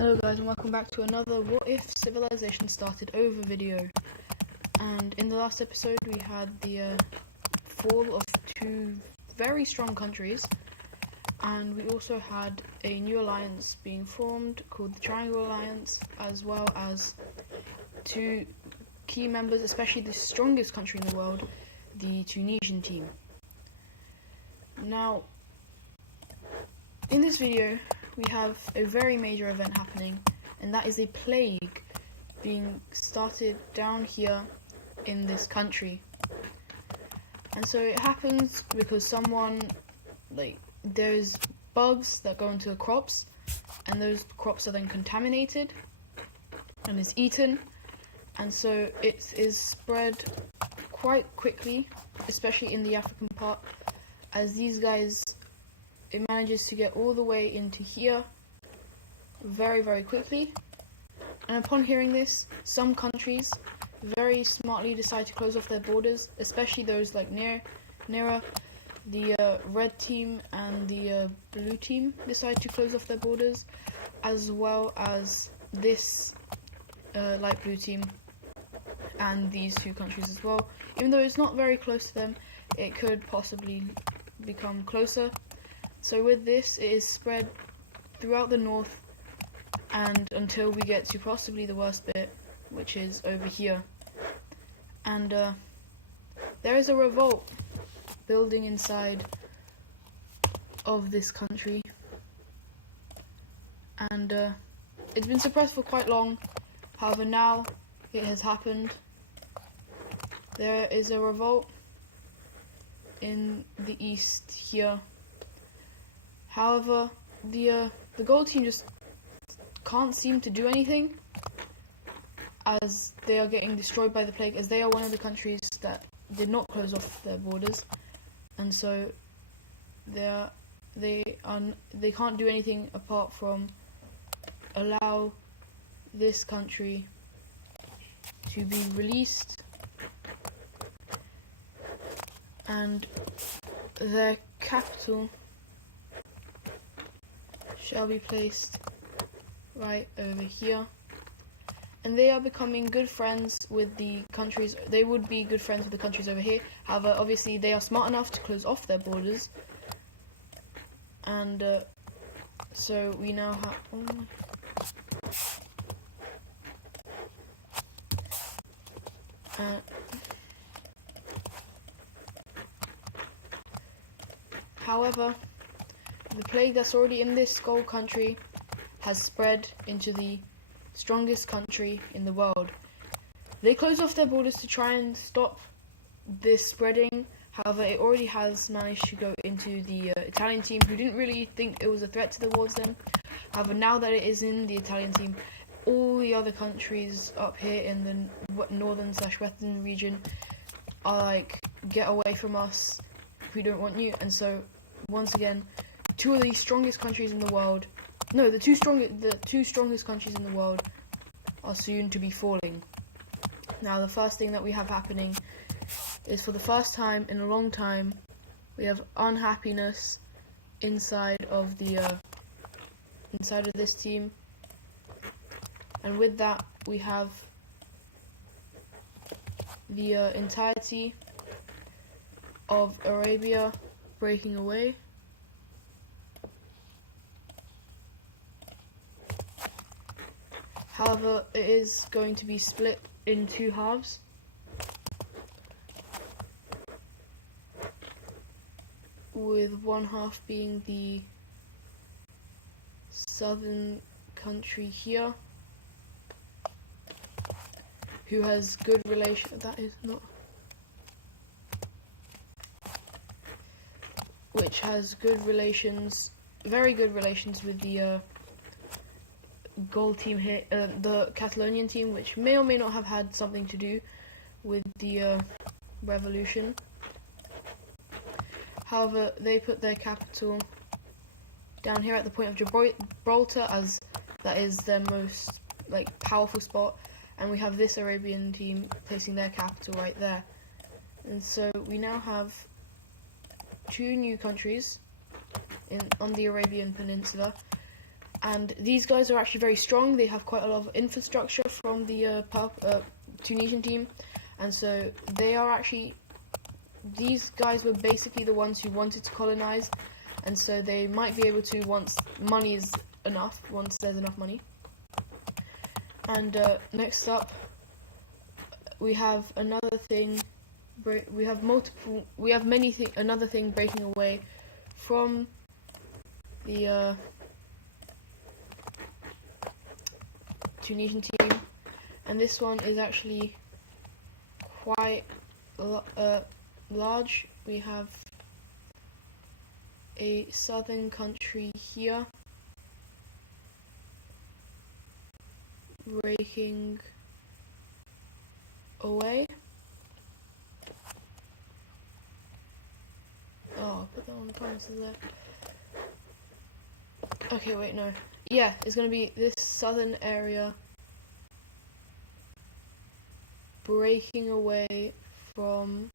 Hello guys, and welcome back to another What If Civilization Started Over video. And in the last episode we had the fall of two very strong countries, and we also had a new alliance being formed called the Triangle Alliance, as well as two key members, especially the strongest country in the world, the Tunisian team. Now, in this video we have a very major event happening, and that is a plague being started down here in this country. And so it happens because there's bugs that go into the crops, and those crops are then contaminated and is eaten, and so it is spread quite quickly, especially in the African part, as these guys, it manages to get all the way into here very, very quickly. And upon hearing this, some countries very smartly decide to close off their borders, especially those like nearer. The red team and the blue team decide to close off their borders, as well as this light blue team and these two countries as well. Even though it's not very close to them, it could possibly become closer. So with this, it is spread throughout the north, and until we get to possibly the worst bit, which is over here. And there is a revolt building inside of this country, and it's been suppressed for quite long. However, now it has happened. There is a revolt in the east here. However, the gold team just can't seem to do anything, as they are getting destroyed by the plague, as they are one of the countries that did not close off their borders, and so they can't do anything apart from allow this country to be released, and their capital shall be placed right over here. And they are becoming good friends with the countries. They would be good friends with the countries over here. However, obviously they are smart enough to close off their borders, and so we now have however, the plague that's already in this gold country has spread into the strongest country in the world. They closed off their borders to try and stop this spreading. However, it already has managed to go into the Italian team, who didn't really think it was a threat towards them. However, now that it is in the Italian team, all the other countries up here in the northern/western region are like, get away from us, we don't want you. And so once again, two of the strongest countries in the world, the two strongest countries in the world are soon to be falling. Now, the first thing that we have happening is, for the first time in a long time, we have unhappiness inside of this team, and with that we have the entirety of Arabia breaking away. However, it is going to be split in two halves. With one half being the southern country here, who has good relations. Which has good relations, very good relations with the gold team here, the Catalonian team, which may or may not have had something to do with the revolution. However, they put their capital down here at the point of Gibraltar, as that is their most powerful spot, and we have this Arabian team placing their capital right there. And so we now have two new countries on the Arabian Peninsula, And these guys are actually very strong. They have quite a lot of infrastructure from the Tunisian team, and so they are actually, these guys were basically the ones who wanted to colonize, and so they might be able to once money is enough, once there's enough money. And next up, we have another thing. We have multiple. We have another thing breaking away from the Tunisian team, and this one is actually quite large. We have a southern country here breaking away. Oh, I'll put that on the promises there. Okay, wait, no. Yeah, it's going to be this southern area breaking away from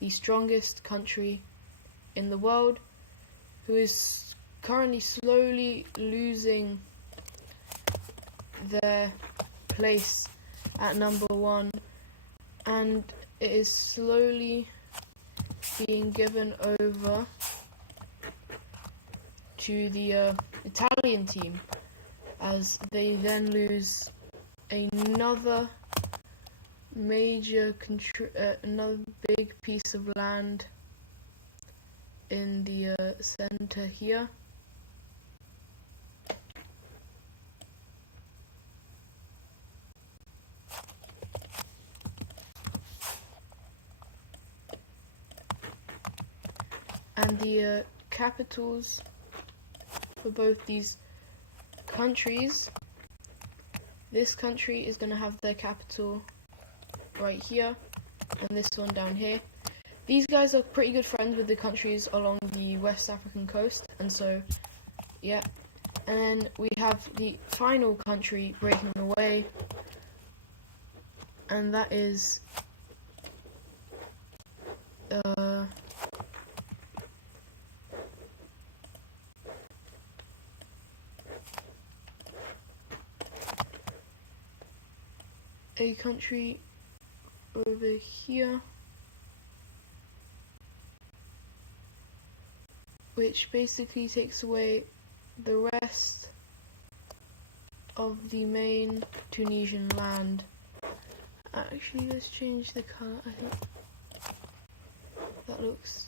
the strongest country in the world, who is currently slowly losing their place at number 1, and it is slowly being given over to the Italian team, as they then lose another major another big piece of land in the center here. And the capitals for both these countries, this country is going to have their capital right here, and this one down here. These guys are pretty good friends with the countries along the West African coast, and so, yeah. And then we have the final country breaking away, and that is a country over here, which basically takes away the rest of the main Tunisian land. Actually, let's change the colour. I think that looks,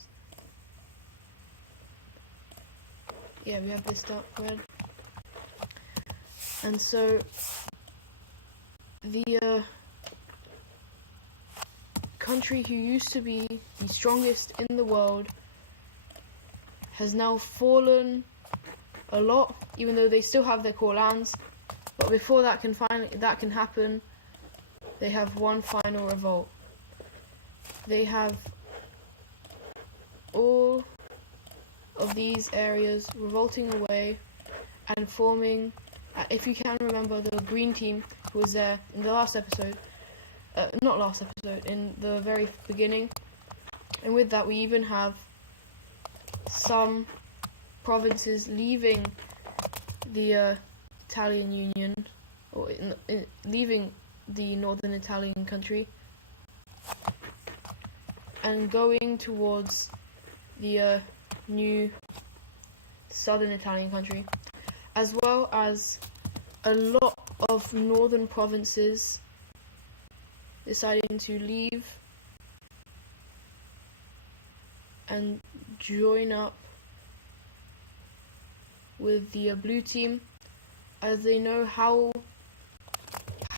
yeah, we have this dark red. And so the country who used to be the strongest in the world has now fallen a lot, even though they still have their core lands. But before that can happen, they have one final revolt. They have all of these areas revolting away and forming, if you can remember, the green team who was there in the last episode, not last episode, in the very beginning. And with that, we even have some provinces leaving the Italian Union, or leaving the northern Italian country, and going towards the new southern Italian country, as well as a lot of northern provinces deciding to leave and join up with the blue team, as they know how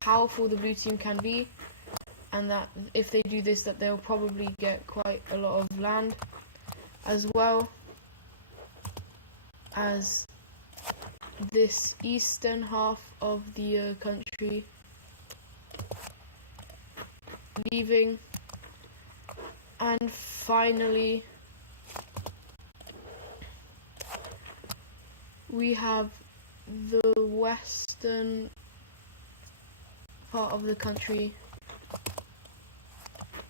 powerful the blue team can be, and that if they do this, that they'll probably get quite a lot of land, as well as this eastern half of the country leaving. And finally, we have the western part of the country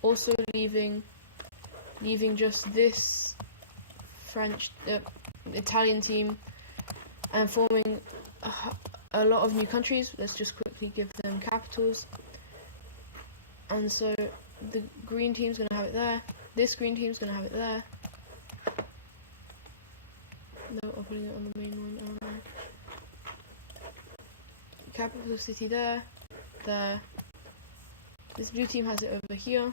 also leaving just this Italian team and forming a lot of new countries. Let's just quickly give them capitals. And so the green team's going to have it there. This green team's going to have it there. No, I'm putting it on the main one, aren't I? Capital city there. There. This blue team has it over here.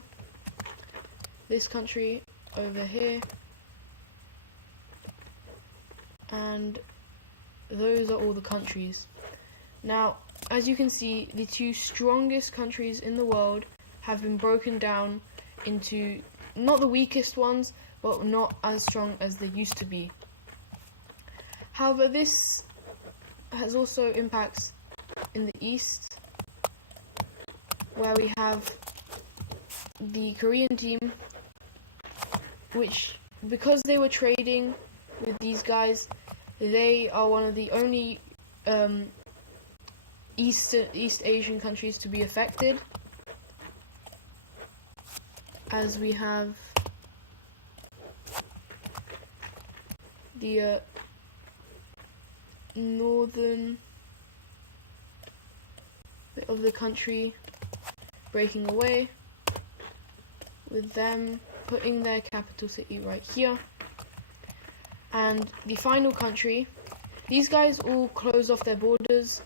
This country over here. And those are all the countries. Now, as you can see, the two strongest countries in the world have been broken down into not the weakest ones, but not as strong as they used to be. However, this has also impacts in the east, where we have the Korean team, which, because they were trading with these guys, they are one of the only East Asian countries to be affected, as we have the northern bit of the country breaking away, with them putting their capital city right here. And the final country, these guys all close off their borders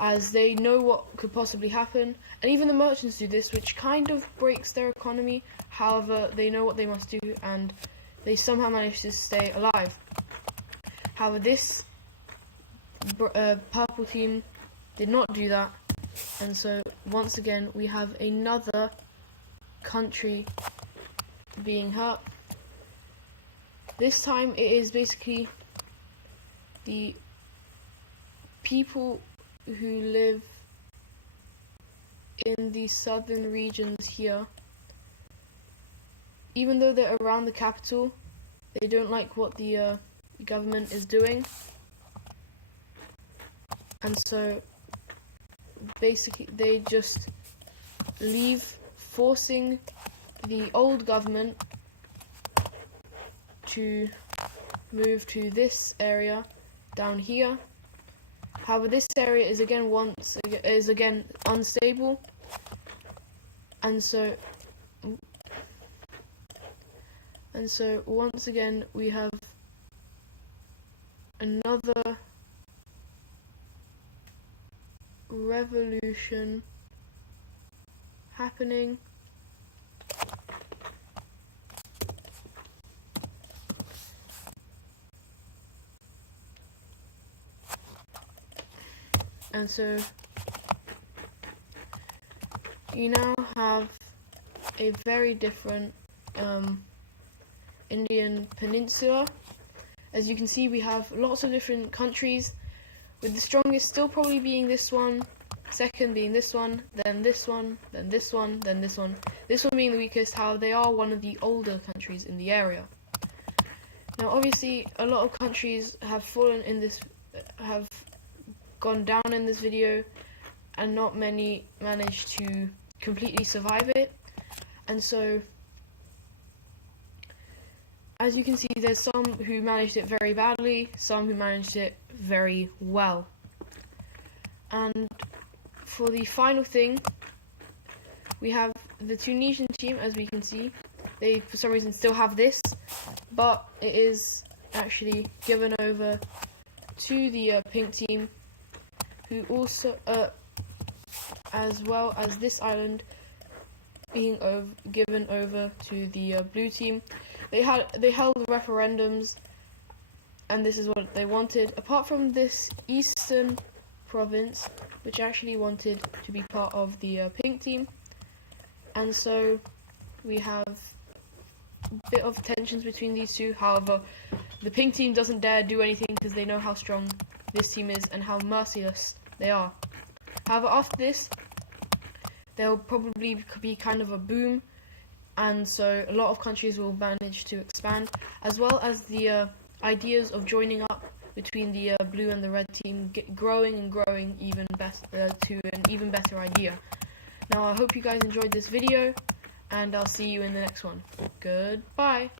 as they know what could possibly happen, and even the merchants do this, which kind of breaks their economy. However, they know what they must do and they somehow manage to stay alive. However, this purple team did not do that, and so once again we have another country being hurt. This time it is basically the people who live in the southern regions here. Even though they're around the capital, they don't like what the government is doing, and so basically they just leave, forcing the old government to move to this area down here. However, this area is again unstable, and so once again we have another revolution happening. And so you now have a very different Indian peninsula. As you can see, we have lots of different countries, with the strongest still probably being this one, second being this one, then this one, then this one, then this one. This one being the weakest. However, they are one of the older countries in the area. Now, obviously, a lot of countries have fallen in this, have gone down in this video, and not many managed to completely survive it. And so, as you can see, there's some who managed it very badly, some who managed it very well. And for the final thing, we have the Tunisian team. As we can see, they for some reason still have this, but it is actually given over to the pink team, who also, as well as this island being given over to the blue team. They held referendums, and this is what they wanted. Apart from this eastern province, which actually wanted to be part of the pink team, and so we have a bit of tensions between these two. However, the pink team doesn't dare do anything because they know how strong this team is and how merciless they are. However, after this, there will probably be kind of a boom, and so a lot of countries will manage to expand, as well as the ideas of joining up between the blue and the red team growing and growing even better to an even better idea. Now, I hope you guys enjoyed this video, and I'll see you in the next one. Goodbye.